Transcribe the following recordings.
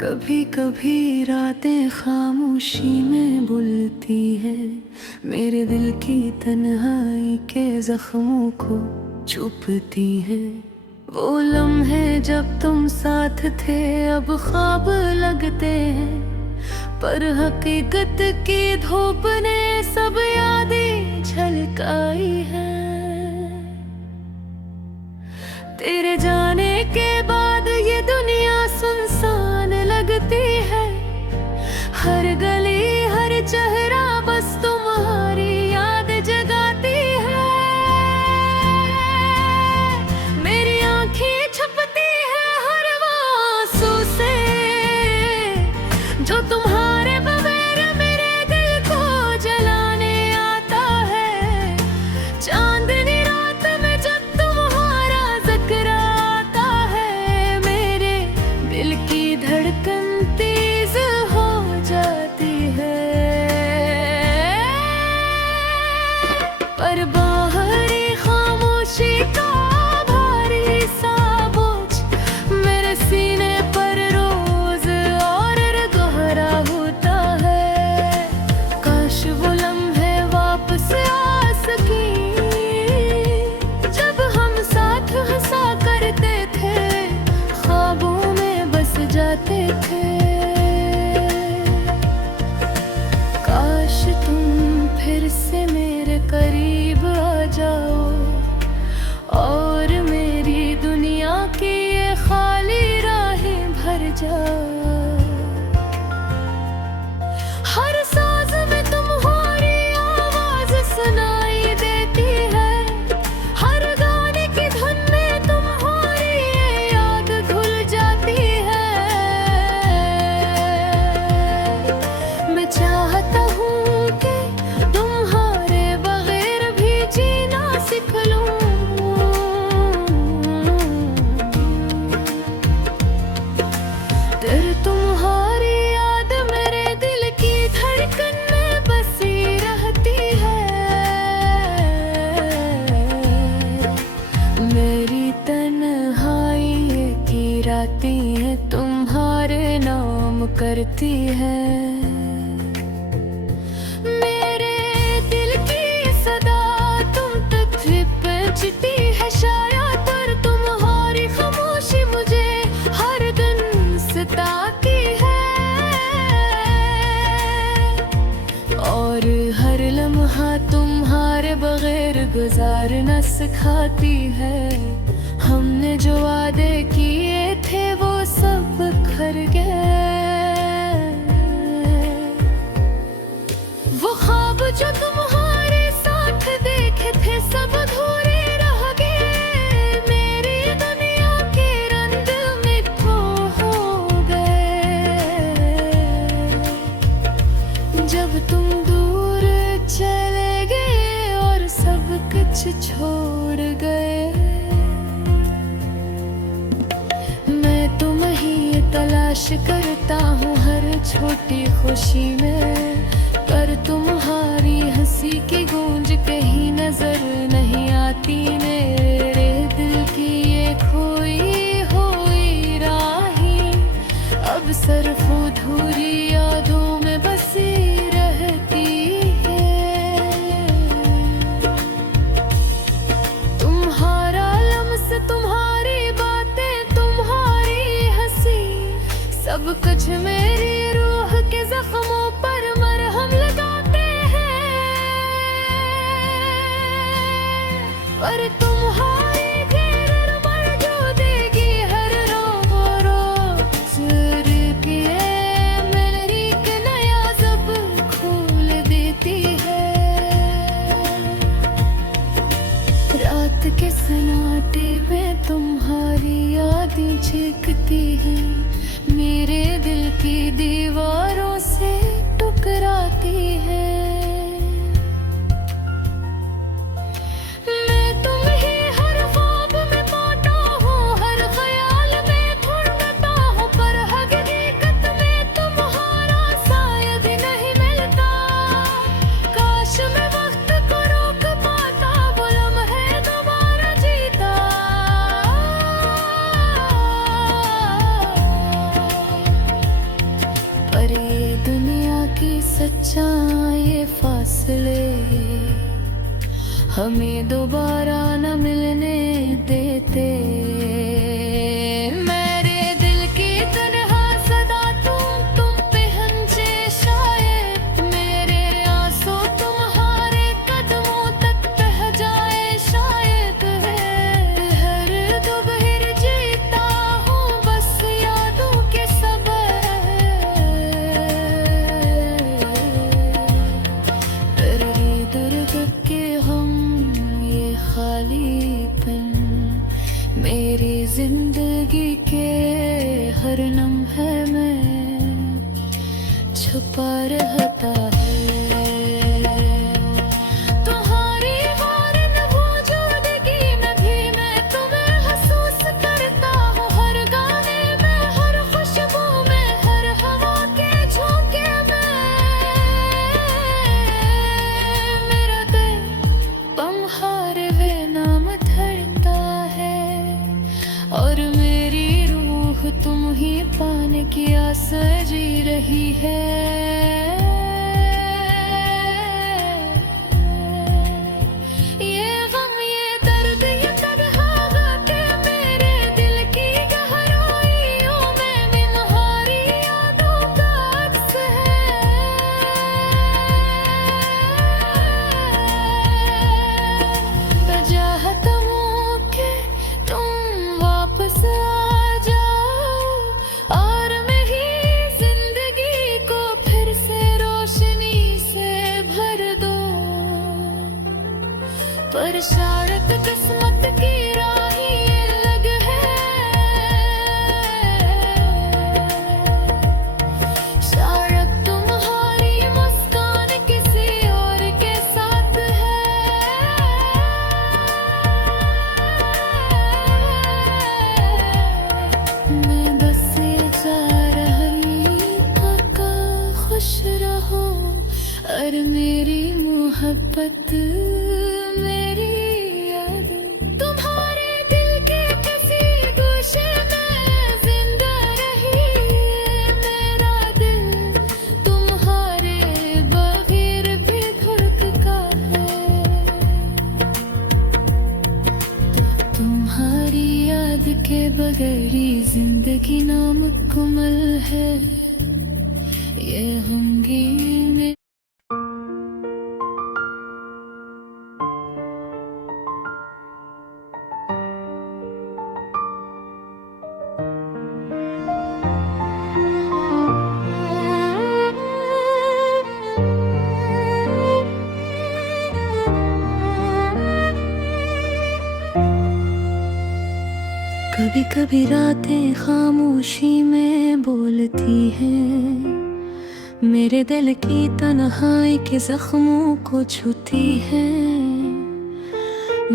कभी कभी रातें खामोशी में बुलती है, मेरे दिल की तन्हाई के जख्मों को छुपती है। वो लम्हे जब तुम साथ थे अब ख्वाब लगते हैं, पर हकीकत की धूप ने सब यादें झलकाई है। तेरे जाने के बाद ये दुनिया सुनसान लगती है, हर गली हर चेहरा बस तुम्हारी याद जगाती है। मेरी आंखें छपती है हर वो आंसू से जो तुम्हारे बगैर मेरे दिल को जलाने आता है। चांदनी रात में जब तुम्हारा जिक्र आता है, मेरे दिल की धड़कन तेज हो जाती है। पर बाहरी खामोशी का भारी सा बोझ मेरे सीने पर रोज और गहरा होता है। काश वो लम्हे वापस आ सके जब हम साथ हंसा करते थे, ख्वाबों में बस जाते थे। काश तुम फिर से मेरे करीब आ जाओ और मेरी दुनिया की ये खाली राहें भर जाओ। हर साज में तुम्हारी आवाज सुनाई देती है, हर गाने की धुन में तुम्हारी ये याद घुल जाती है। मैं चाहता हूँ कि तुम्हारे बगैर भी जीना सीख लूं। तेरे तुम्हारी याद मेरे दिल की धड़कन में बसी रहती है। मेरी तन्हाई की रातें हैं तुम्हारे नाम करती है। मेरे दिल की सदा तुम तक पहुंचती है शायद, पर तुम्हारी खामोशी मुझे हर दिन सताती है। और हर लम्हा तुम्हारे बगैर गुजारना सिखाती है। हमने जो वादे किए थे वो सब बिखर गए, वो ख्वाब जो तुम्हारे साथ देखे थे सब अधूरे रह गए। मेरी दुनिया के रंग में खो हो गए जब तुम दूर चले गए और सब कुछ छोड़ गए। मैं तुम्हें तलाश करता हूँ हर छोटी खुशी में, पर तुम्हारी हंसी की गूंज कहीं नजर नहीं आती। मेरे दिल की ये खोई हुई राहें अब सिर्फ अधूरी यादों में बसी रहती है। तुम्हारा लम्स, तुम्हारी बातें, तुम्हारी हंसी, सब कुछ मेरी रूह के जख्मों पर मरहम लगाते हैं। पर तुम्हारी घेर मर जो देगी हर रोज के मेरी एक नया जब खोल देती है। रात के सन्नाटे में तुम्हारी यादें झिकती हैं, मेरे दिल की दीवारों से टकराती है। मैं तुम्हें हर ख्वाब में पाता हूँ, हर ख्याल में ढूंढता हूँ, पर हकीकत में तुम्हारा शायद नहीं मिलता। काश मैं वक्त को रोक पाता, वो लम्हे दोबारा जीता। सच्चा ये फासले हमें दोबारा न मिलने देते। मेरे दिल की तन्हा सदा तुम पे हंसे शायद, मेरे आंसू तुम्हारे कदमों तक बह जाए शायद। हर दोपहर जीता हूँ बस यादों के सबर, दर्द के हम ये खालीपन मेरी जिंदगी के हर लम्हे में छुपा रहता है। तुम्हारी वारन मौजूदगी में भी मैं तुम्हें महसूस करता हूँ, हर गाने में, हर खुशबू में, हर हवा के झोंके में। मेरा दिल तुम्हारे वे नाम धरता है और मेरी रूह तुम ही पाने की आस जी रही है। ये गम, ये दर्द, ये तन्हा के मेरे दिल की गहराइयों में तुम्हारी यादों का अक्स है। मैं चाहता हूँ कि तुम वापस आ जाओ और मेरी जिंदगी को फिर से रोशनी से भर दो। पर शायद किस्मत की राही अलग है, शायद तुम्हारी मुस्कान किसी और के साथ है। मैं बस ये जा रही का खुश रहो और मेरी मोहब्बत मेरी याद तुम्हारे दिल के किसी गोशे में जिंदा रही। मेरा दिल तुम्हारे बगैर भी धड़कता है, तुम्हारी याद के बगैर ही जिंदगी नामुकम्मल है। ये होंगी मैं कभी कभी रातें खामोशी में बोलती हैं, मेरे दिल की तन्हाई के जख्मों को छूती हैं।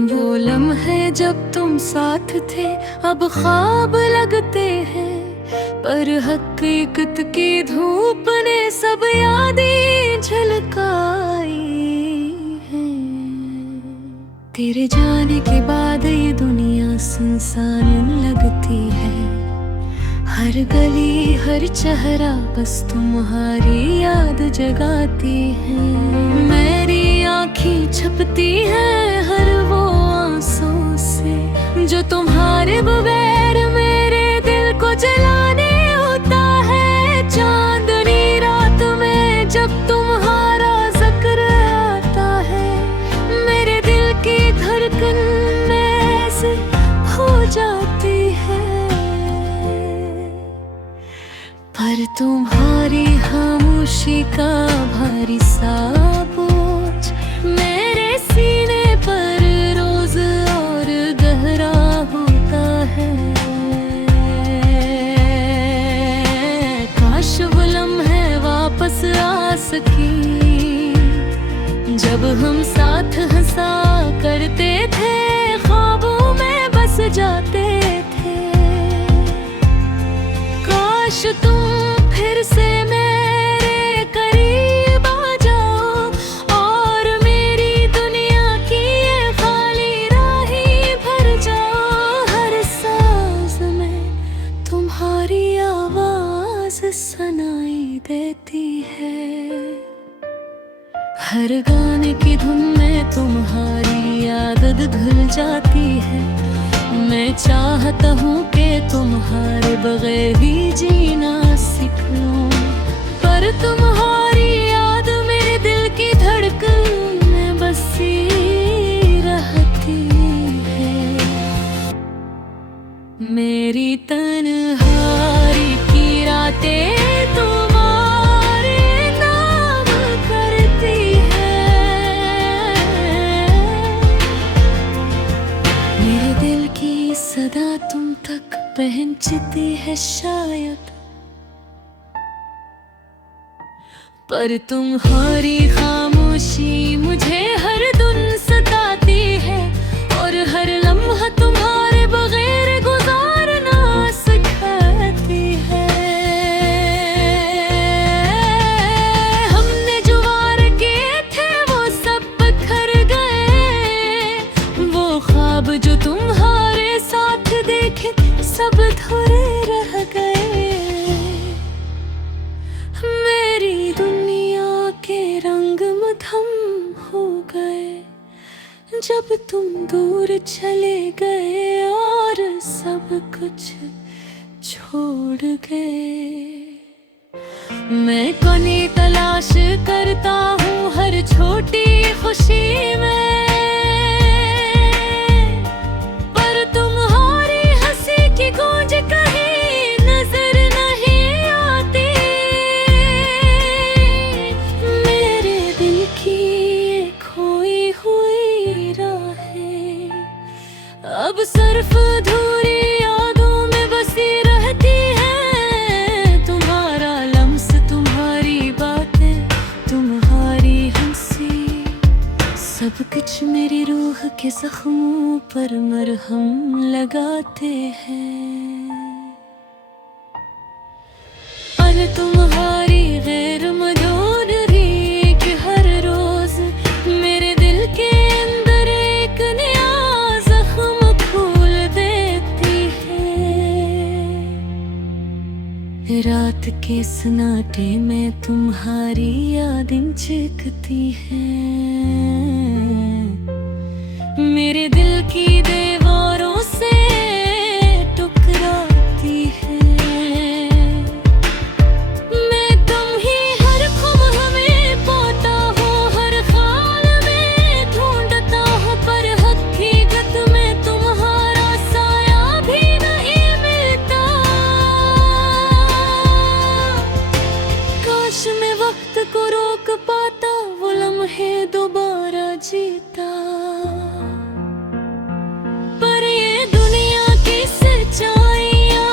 वो लम्हे जब तुम साथ थे अब ख्वाब लगते हैं, पर हकीकत की धूप ने सब यादें झलकाई हैं। तेरे जाने के बाद ये दुनिया सुनसान लगती है, हर गली हर चेहरा बस तुम्हारी याद जगाती है। मेरी आँखें छपती हैं हर वो आंसू से जो तुम्हारे बगैर मेरे दिल को जलाने होता है। चांदनी रात में जब तुम्हारा जिक्र आता है, मेरे दिल की धड़कन ऐसे हो जाती है। पर तुम्हारी खामोशी का भारी सा बोझ मेरे सीने पर रोज और गहरा होता है। काश वो लम्हे वापस आ सकी जब हम साथ हंसा करते थे, ख्वाबों में बस जाते थे। काश तुम फिर से मेरे करीब आ जाओ और मेरी दुनिया की ये खाली राही भर जाओ। हर सांस में तुम्हारी आवाज सुनाई देती है। हर गाने की धुन में तुम्हारी आदत घुल जाती है। मैं चाहता हूँ कि तुम्हारे बगैर ही जीना सीख लूं, पर तुम्हारी याद मेरे दिल की धड़कन में बसी रहती है। मेरी तन्हाई की रातें तुम्हारे नाम करती है। मेरे दिल की सदा तुम तक पहुंचती है शायद, पर तुम्हारी खामोशी मुझे हर दिन सताती है, और हर लम्हा तुम्हारे बगैर गुजारना सिखाती है। हमने जो वार किए थे वो सब बिखर गए, वो ख्वाब जो तुम्हारे साथ देखे सब अधूरे रह गए। मेरी दुनिया के रंग मधम हो गए जब तुम दूर चले गए और सब कुछ छोड़ गए। मैं कौनी तलाश करता हूँ हर छोटी खुशी में, पर तुम्हारी हंसी की गूंज कहीं नजर नहीं आती। मेरे दिल की ये खोई हुई राहें अब सिर्फ अधूरी यादों में बसी रहती है। तुम्हारा लम्स, तुम्हारी बातें, तुम्हारी हंसी, सब कुछ मेरी रूह के जख्मों पर मरहम लगाते हैं। पर तुम्हारी गैर मजूरी कि हर रोज मेरे दिल के अंदर एक नया जख्म खोल देती है। रात के सन्नाटे में तुम्हारी यादें चिखती हैं, मेरे दिल की दीवारों से टकराती है। मैं तुम ही हर ख्वाब में पाता हूँ, हर ख्याल में ढूंढता हूँ, पर हकीकत में तुम्हारा साया भी नहीं मिलता। काश मैं वक्त को रोक पाता, वो लम्हे दोबारा जीता, पर ये दुनिया की सच्चाइयाँ,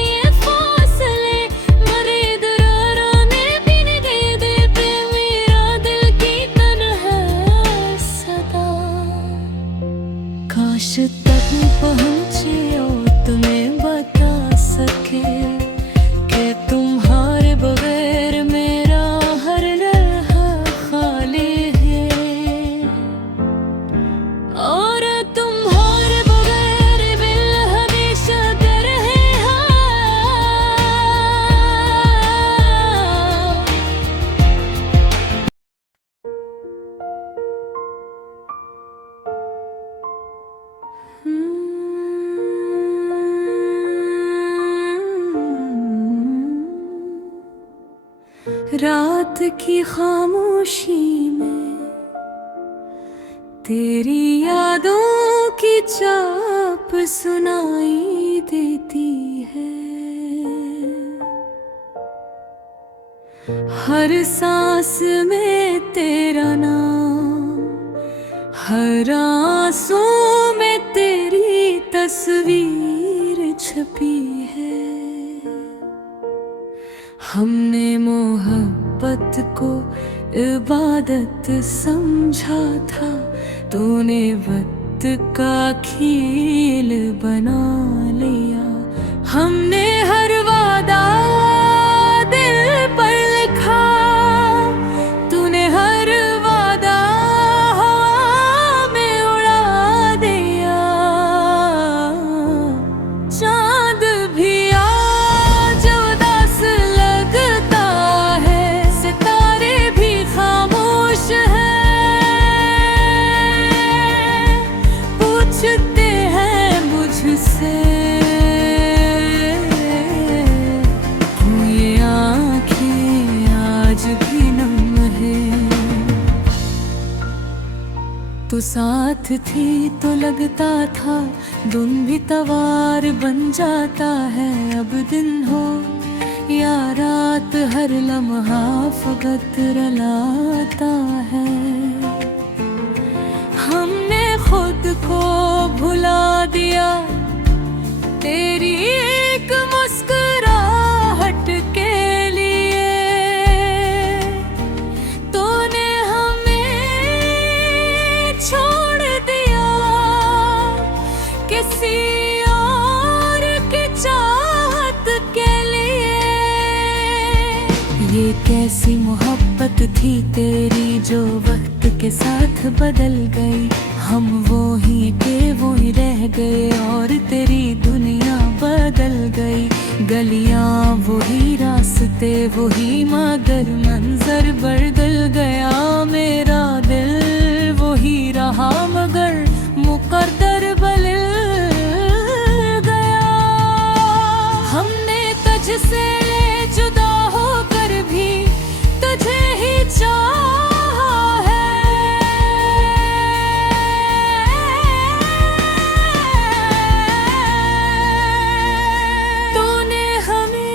ये फासले मरे दराराने भी नहीं दे देते मेरा दिल की तन्हा सदा। काश तक पहुँचे और तुम्हें बता सके कि तुम्हारे बगैर मेरा हर लम्हा खाली है, और तुम्हारे बगैर दिल हमेशा डर है। रात की खामोशी में तेरी यादों की चाप सुनाई देती है। हर सांस में तेरा नाम, हर आंसू में तेरी तस्वीर छपी है। हमने मोहब्बत को इबादत समझा था, तूने वक्त का खेल बना लिया। हमने हर वादा दिल पर लिखा, तूने हर वादा हवा में उड़ा दिया। चांद भी आज उदास लगता है, सितारे भी खामोश है। तो साथ थी तो लगता था दिन भी तवार बन जाता है। अब दिन हो या रात हर लम्हा फकत रलाता है। हमने खुद को भुला दिया तेरी एक मुस्कुराहट के लिए। तूने हमें छोड़ दिया किसी और की चाहत के लिए। ये कैसी मोहब्बत थी तेरी जो वक्त के साथ बदल गई। हम वो ही रह गए और तेरी दुनिया बदल गई। गलियां वही रास्ते वही मगर मंजर बदल गया। मेरा दिल वही रहा मगर मुकद्दर बदल गया। हमने तुझसे जुदा होकर भी तुझे ही चाहा है। तूने हमें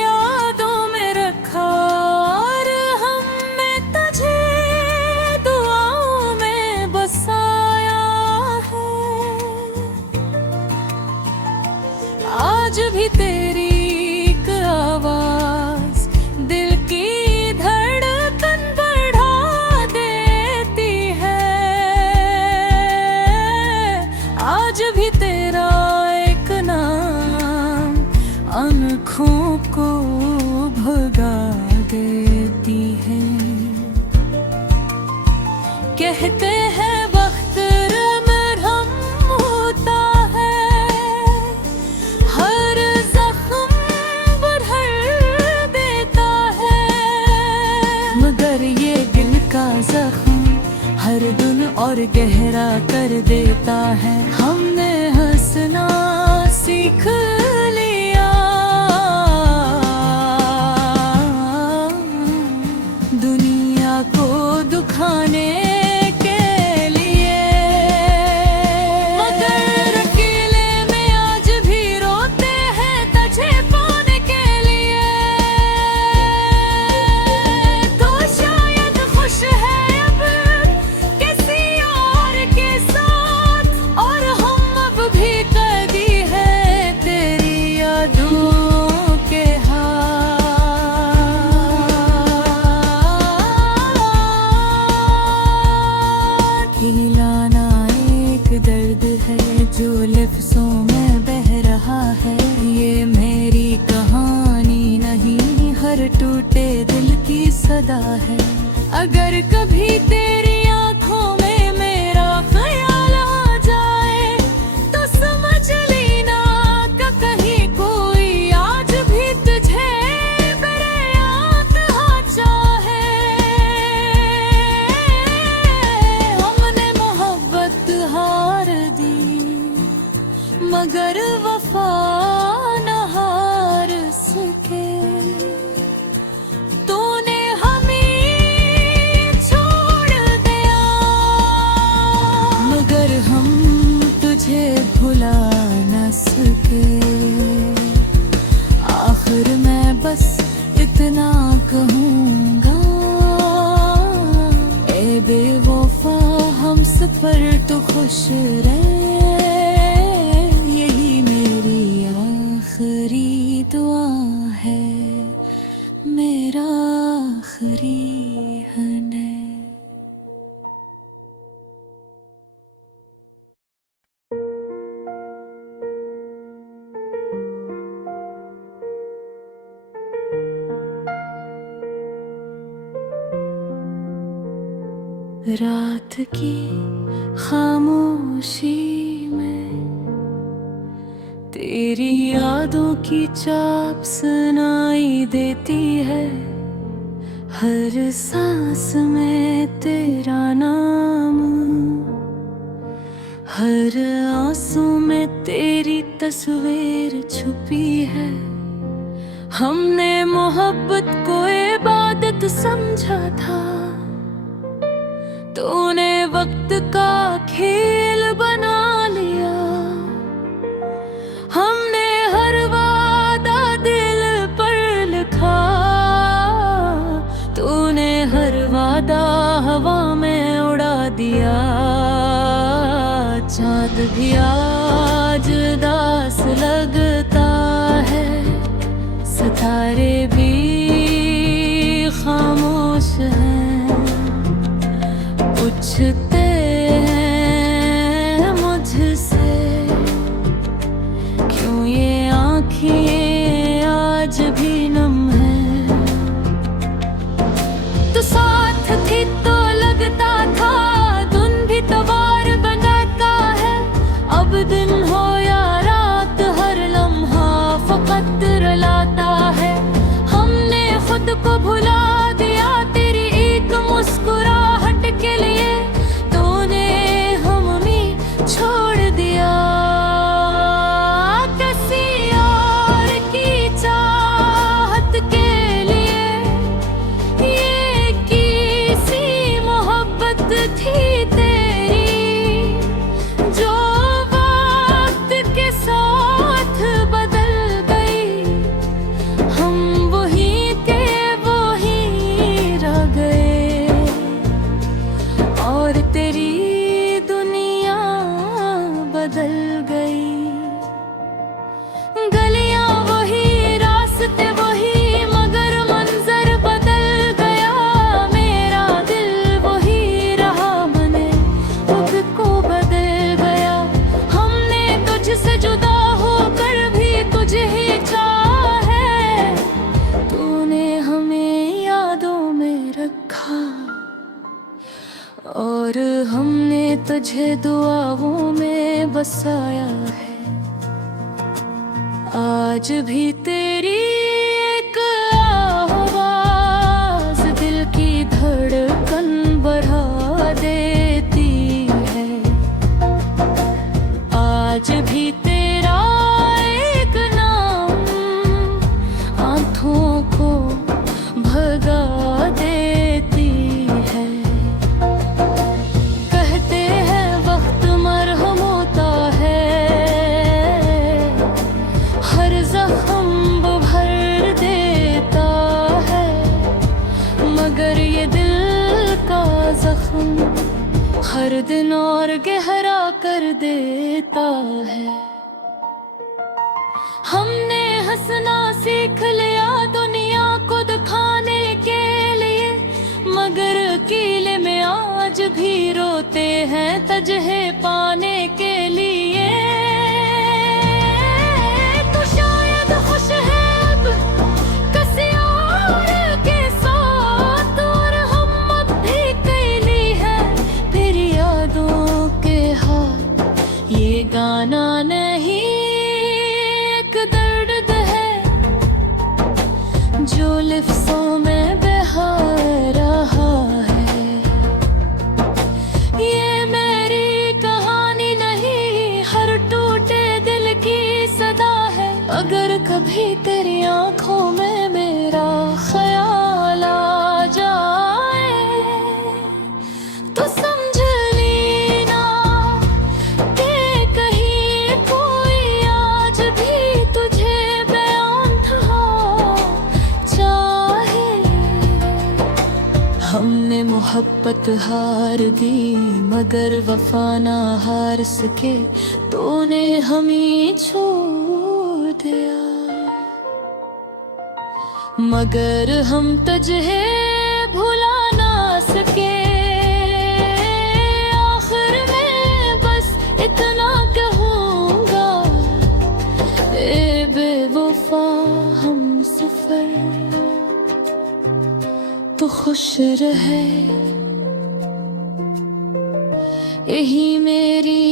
यादों में रखा और हमने तुझे दुआओं में बसाया है। आज भी तेरी एक आवाज दिल की धड़कन बढ़ा देती है। आज भी तेरा एक नाम आँखों को भगा देती है। कहते हैं वक्त मरहम होता है, हर जख्म बढ़ा देता है। मगर ये दिल का जख्म हर दिन और गहरा कर देता है। हमने हंसना सीख लिया दुनिया को दुखाने के लिए। मगर अकेले में आज भी रोते हैं तुझे पाने के लिए। तो शायद खुश है अब किसी और के साथ और हम अब भी कैदी है तेरी यादों के हाथ। खिलाना एक दर्द है जो लफ्जों में बह रहा है। ये मेरी कहानी नहीं हर टूटे दिल की सदा है। अगर कभी तेरी आंखों में मेरा ख्याल आ जाए तो समझ लेना कि कहीं कोई आज भी तुझे मेरे याद आ चाहे। हमने मोहब्बत हार दी मगर वफा न हार सके। तूने हमें छोड़ दिया मगर हम तुझे भुला न सके। आखिर मैं बस इतना कहूँगा ए बेवफा हम सफर तो खुश रहे। यही मेरी आखिरी दुआ है मेरा आखिरी हने। रात की खामोशी में तेरी यादों की चाप सुनाई देती है। हर सांस में तेरा नाम, हर आंसू में तेरी तस्वीर छुपी है। हमने मोहब्बत को इबादत समझा वादा हवा में उड़ा दिया, चाँद भी आज दास लगता है, सितारे भी खामोश हैं, पूछते हैं मुझसे क्यों ये आँखें आज भी नम हैं। तो साथ थी तो लगता था धुन भी तवार बनाता है, अब दिन हो या रात हर लम्हा फकत रुलाता है। हमने खुद को भुला दिया तेरी एक मुस्कुराहट के लिए, तूने हमें छोड़ दिया किसी और की चाहत के लिए। ये किसी मोहब्बत थी तेरी जो वक्त के साथ बदल गई, हम वही के वही रह गए और तेरी दुनिया बदल गई। गलियां वही, रास्ते वही, मगर मंजर बदल गया। मेरा दिल वही रहा बने, खुद को बदल गया। हमने तुझसे जुदा होकर भी तुझे ही चाहा है, तूने हमें यादों में रखा और हमने तुझे दुआओं में बसाया है। आज भी तेरी एक आवाज दिल की धड़कन बढ़ा देती है। आज भी तेरा एक नाम आँखों को भगा देती है। कहते हैं वक्त मरहम होता है, हर जख्म भर देता है, मगर ये दिल का जख्म हर दिन और गहरा कर देता है। हमने हंसना सीख लिया दुनिया को दिखाने के लिए, मगर कीले में आज भी रोते हैं तजहे पाने के लिए। तो शायद खुश है अब किसी और के साथ, और हम अब भी कैली है फिर यादों के हाथ। ये गाना नहीं एक दर्द है जो लिफ्ज़ों में बहा रहा है। ये मेरी कहानी नहीं, हर टूटे दिल की सदा है। अगर कभी तेरी आंखों में मेरा ख्याल आ जाए तो समझ लेना कि कहीं कोई आज भी तुझे बयान था चाहे। हमने मोहब्बत हार दी मगर वफा ना हार सके, तूने हमें छोड़ दिया। मगर हम तुझे भुला ना सके, आखिर में बस इतना कहूँगा, ए बेवफा हम सफर तो खुश रहे। यही मेरी